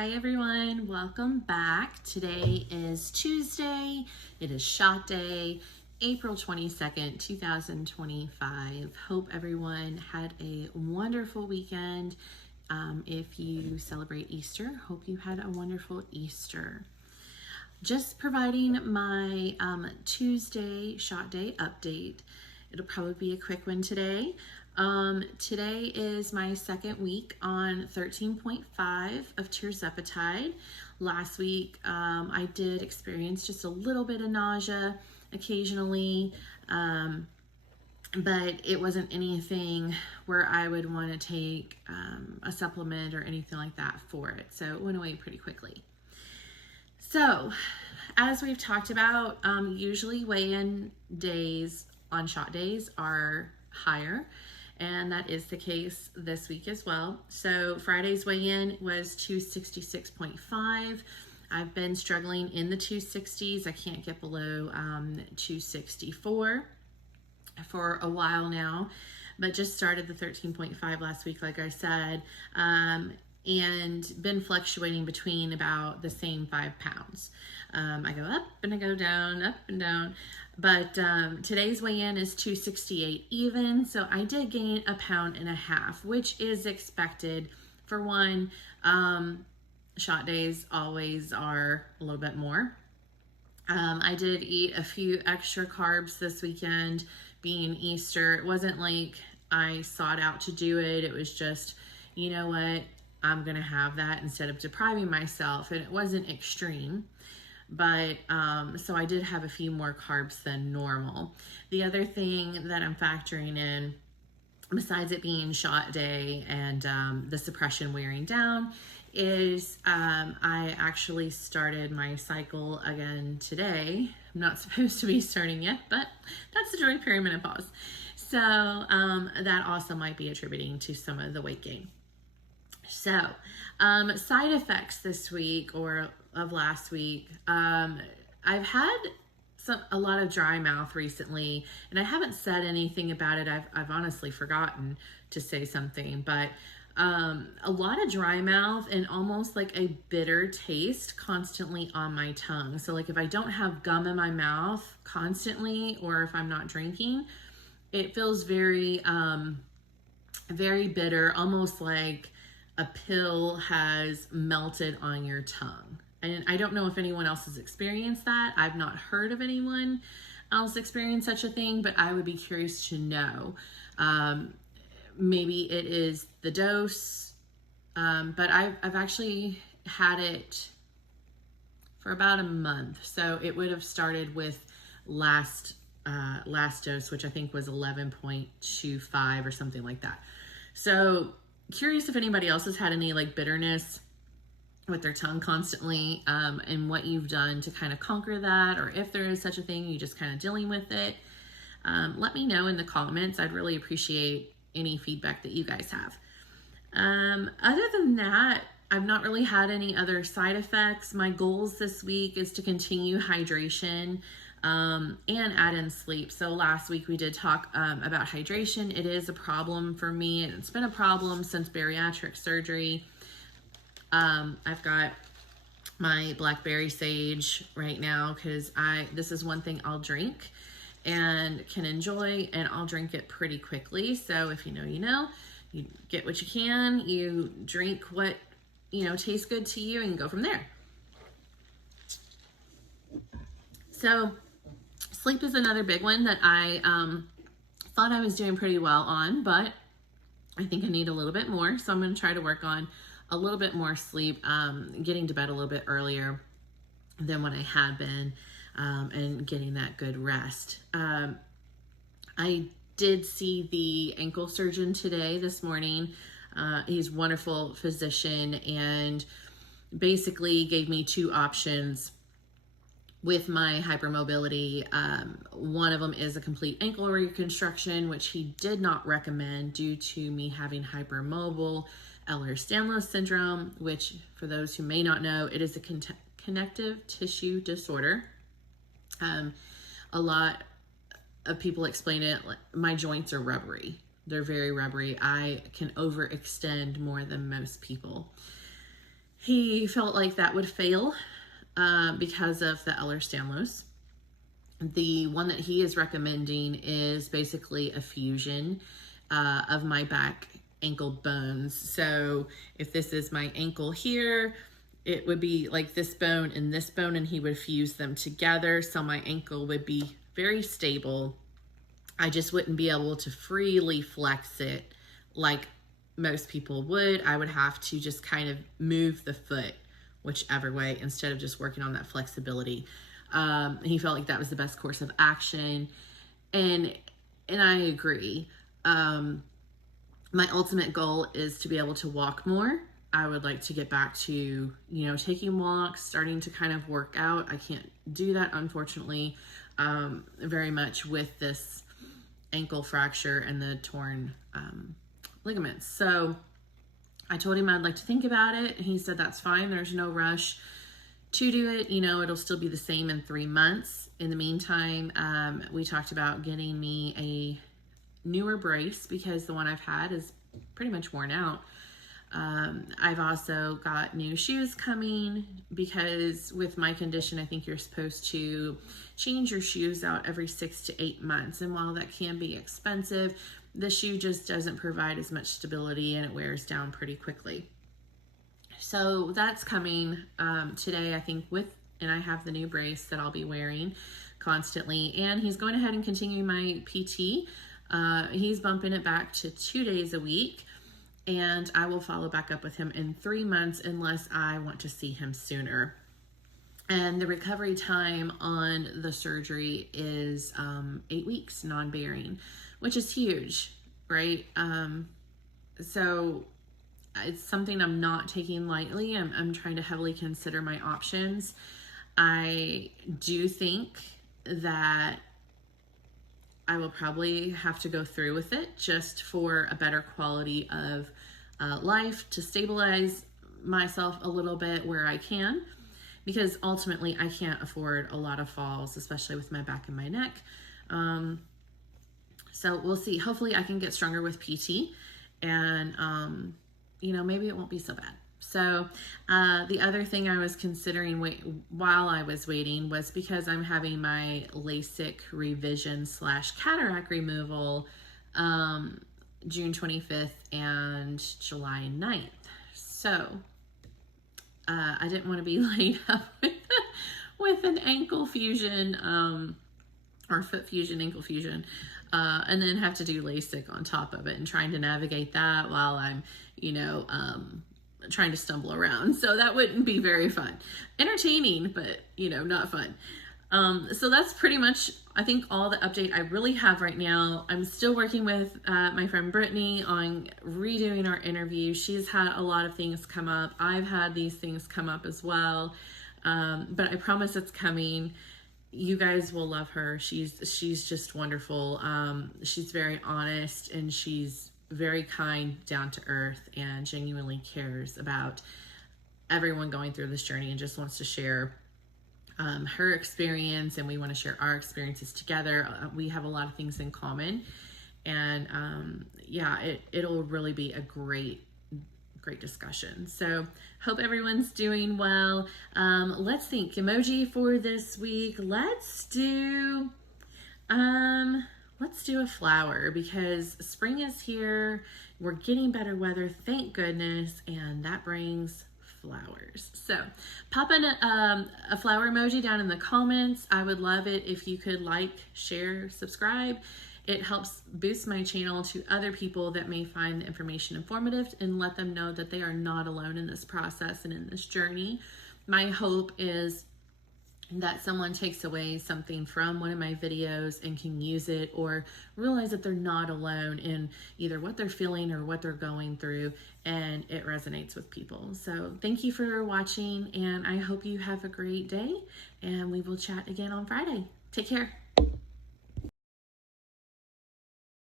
Hi everyone, welcome back. Today is Tuesday. It is shot day, April 22nd, 2025. Hope everyone had a wonderful weekend. If you celebrate Easter, hope you had a wonderful Easter. Just providing my Tuesday shot day update. It'll probably be a quick one today. Today is my second week on 13.5 of Tirzepatide. Last week, I did experience just a little bit of nausea occasionally, but it wasn't anything where I would want to take a supplement or anything like that for it. So it went away pretty quickly. So, as we've talked about, usually weigh-in days on shot days are higher, and that is the case this week as well. So Friday's weigh-in was 266.5. I've been struggling in the 260s. I can't get below 264 for a while now, but just started the 13.5 last week, like I said, and been fluctuating between about the same 5 pounds. I go up and I go down, up and down. But today's weigh-in is 268 even, so I did gain 1.5 pounds, which is expected. For one, shot days always are a little bit more. I did eat a few extra carbs this weekend, being Easter. It wasn't like I sought out to do it. It was just, you know what, I'm gonna have that instead of depriving myself, and it wasn't extreme. But so I did have a few more carbs than normal. The other thing that I'm factoring in, besides it being shot day and the suppression wearing down, is I actually started my cycle again today. I'm not supposed to be starting yet, but that's the joy of perimenopause. So that also might be attributing to some of the weight gain. So, side effects this week or of last week. I've had a lot of dry mouth recently, and I haven't said anything about it. I've honestly forgotten to say something, but a lot of dry mouth and almost like a bitter taste constantly on my tongue. So like if I don't have gum in my mouth constantly, or if I'm not drinking, it feels very, very bitter, almost like a pill has melted on your tongue. And I don't know if anyone else has experienced that. I've not heard of anyone else experience such a thing, but I would be curious to know. Maybe it is the dose, but I've actually had it for about a month. So it would have started with last dose, which I think was 11.25 or something like that. So curious if anybody else has had any like bitterness with their tongue constantly, and what you've done to kind of conquer that, or if there is such a thing, you just kind of dealing with it. Let me know in the comments. I'd really appreciate any feedback that you guys have. Other than that, I've not really had any other side effects. My goals this week is to continue hydration and add in sleep. So last week we did talk about hydration. It is a problem for me, and it's been a problem since bariatric surgery. I've got my blackberry sage right now because this is one thing I'll drink and can enjoy, and I'll drink it pretty quickly. So if you know, you get what you can, you drink what, tastes good to you, and go from there. So sleep is another big one that I thought I was doing pretty well on, but I think I need a little bit more. So I'm going to try to work on a little bit more sleep, getting to bed a little bit earlier than what I had been, and getting that good rest. I did see the ankle surgeon this morning. He's a wonderful physician, and basically gave me 2 options with my hypermobility. One of them is a complete ankle reconstruction, which he did not recommend due to me having hypermobile Ehlers-Danlos syndrome, which, for those who may not know, it is a connective tissue disorder. A lot of people explain it like my joints are rubbery. They're very rubbery. I can overextend more than most people. He felt like that would fail because of the Ehlers-Danlos. The one that he is recommending is basically a fusion of my back ankle bones. So if this is my ankle here, it would be like this bone and this bone, and he would fuse them together. So my ankle would be very stable. I just wouldn't be able to freely flex it like most people would. I would have to just kind of move the foot whichever way instead of just working on that flexibility. He felt like that was the best course of action, and I agree. My ultimate goal is to be able to walk more. I would like to get back to, taking walks, starting to kind of work out. I can't do that, unfortunately, very much with this ankle fracture and the torn ligaments. So I told him I'd like to think about it. He said that's fine. There's no rush to do it. It'll still be the same in 3 months. In the meantime, we talked about getting me a newer brace because the one I've had is pretty much worn out. I've also got new shoes coming because with my condition, I think you're supposed to change your shoes out every 6 to 8 months. And while that can be expensive, the shoe just doesn't provide as much stability and it wears down pretty quickly. So that's coming today, I think, and I have the new brace that I'll be wearing constantly. And he's going ahead and continuing my PT. He's bumping it back to 2 days a week. And I will follow back up with him in 3 months unless I want to see him sooner. And the recovery time on the surgery is 8 weeks, non-bearing, which is huge, right? So it's something I'm not taking lightly. I'm trying to heavily consider my options. I do think that I will probably have to go through with it just for a better quality of life, to stabilize myself a little bit where I can, because ultimately I can't afford a lot of falls, especially with my back and my neck. So we'll see. Hopefully I can get stronger with PT, and maybe it won't be so bad. So the other thing I was considering while I was waiting was because I'm having my LASIK revision / cataract removal June 25th and July 9th. So I didn't want to be laid up with an ankle fusion or foot fusion, ankle fusion, and then have to do LASIK on top of it and trying to navigate that while I'm, trying to stumble around. So that wouldn't be very fun. Entertaining, but, not fun. So that's pretty much, I think, all the update I really have right now. I'm still working with my friend Brittany on redoing our interview. She's had a lot of things come up. I've had these things come up as well. But I promise it's coming. You guys will love her. She's just wonderful. She's very honest, and she's very kind, down to earth, and genuinely cares about everyone going through this journey and just wants to share her experience, and we want to share our experiences together. We have a lot of things in common, and it'll really be a great discussion. So hope everyone's doing well. Let's think emoji for this week. Let's do a flower, because spring is here. We're getting better weather, thank goodness, and that brings flowers. So pop in a flower emoji down in the comments. I would love it if you could like, share, subscribe. It helps boost my channel to other people that may find the information informative, and let them know that they are not alone in this process and in this journey. My hope is that someone takes away something from one of my videos and can use it, or realize that they're not alone in either what they're feeling or what they're going through, and it resonates with people. So thank you for watching, and I hope you have a great day, and we will chat again on Friday. Take care.